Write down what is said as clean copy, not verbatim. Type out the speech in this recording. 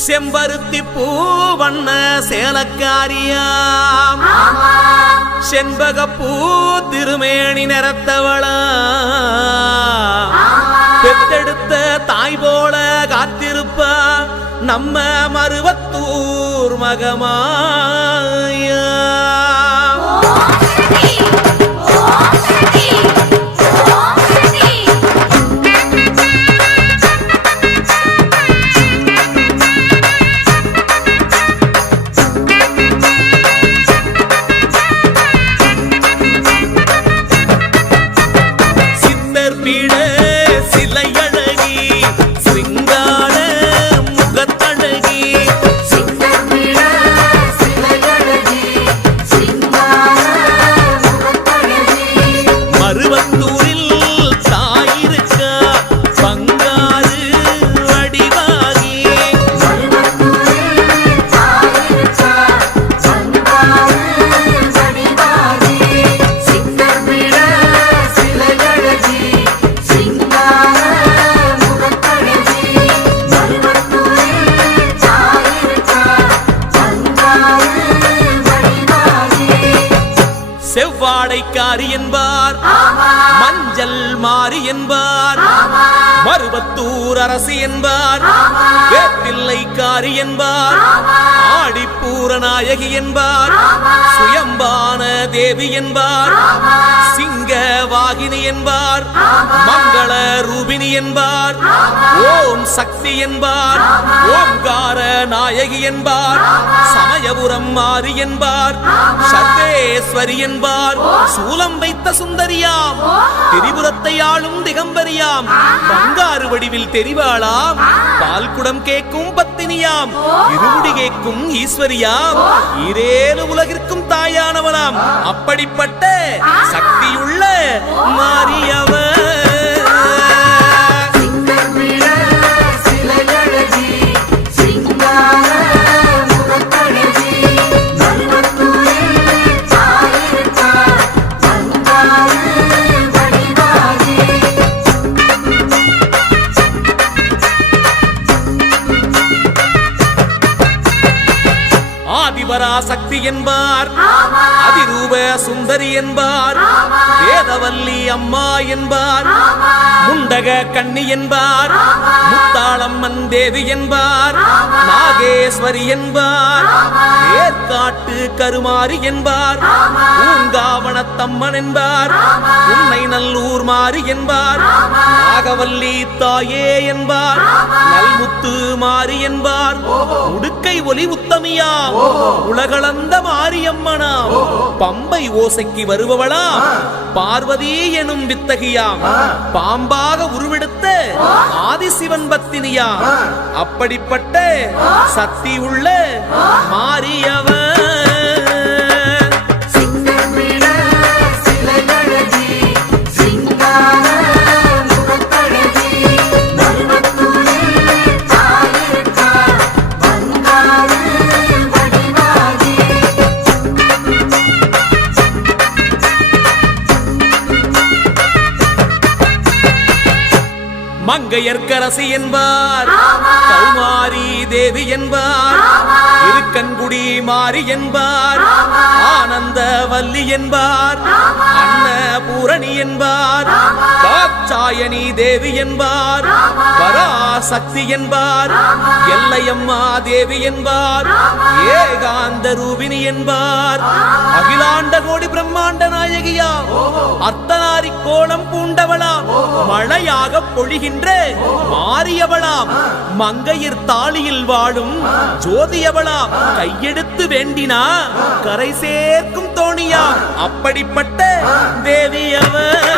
செம்பருத்தி பூவண்ண சேலக்காரியாம் செண்பக பூ திருமேனி நிறத்தவளா பெத்தெடுத்த தாய் போல காத்திருப்பா நம்ம மருவத்தூர் மகமாயா. செவ்வாடைக்காரி என்பார், மஞ்சள் மாறி என்பார், மருவத்தூர் அரசி என்பார், வேப்பிள்ளைக்காரி என்பார், ஆடிப்பூர நாயகி என்பார், சுயம்பான தேவி என்பார், சிங்க வாகினி என்பார், மங்கள ரூபினி என்பார், ஓம் சக்தி என்பார், ஓம்கார நாயகி என்பார், சமயபுரம் மாறி என்பார், சர்வேஸ்வரி என்பார், சூலம் வைத்த சுந்தரியாம், திரிபுரத்தை ஆளும் திகம்பரியாம், பங்காறு வடிவில் தெரிவாளாம், பால்குடம் கேட்கும் பத்தினியாம், இருமுடி கேட்கும் ஈஸ்வரியாம், இரேழு உலகிற்கும் தாயானவளாம். அப்படிப்பட்ட சக்தியுள்ள மாரியவர் சக்தி என்பார், அதிரூப சுந்தரி என்பார், வேதவல்லி அம்மா என்பார், முண்டக கண்ணி என்பார், முத்தாளம்மன் தேவி என்பார், நாகேஸ்வரி என்பார், ஏற்காட்டு கருமாரி என்பார், பூங்காவனத்தம்மன் என்பார், உன்னை நல்லூர் மாறி என்பார், நாகவல்லி தாயே என்பார், நல்முத்து மாறி என்பார், உடுக்கை ஒலி உத்தமியா, உலகளந்த மாரியம்மனா, பம்பை ஓசைக்கு வருபவளா, பார்வதி எனும் வித்தகியாம், பாம்பாக உருவெடுத்த ஆதிசிவன் பத்தினியா. அப்படிப்பட்ட சக்தி உள்ள மாரியவர் மங்கையர்க்கரசி என்பார், கௌமாரி தேவி என்பார், இருக்கன்குடி மாறி என்பார், ஆனந்த வல்லி என்பார், அன்னபூரணி என்பார், தாட்சாயணி தேவி என்பார், பராசக்தி என்பார், எல்லையம்மா தேவி என்பார், ஏகாந்த ரூபினி என்பார், அகிலாண்ட கோடி பிரம்மாண்ட நாயகியா, அர்த்தநாரி கோலம் பூண்டவளா, மழையாக பொழிகின்ற மாரியவளாம், மங்கையர் தாளியில் வாழும் ஜோதியவளாம், கையெடுத்து வேண்டினா கரை சேர்க்கும் தோணியா. அப்படிப்பட்ட தேவியவர்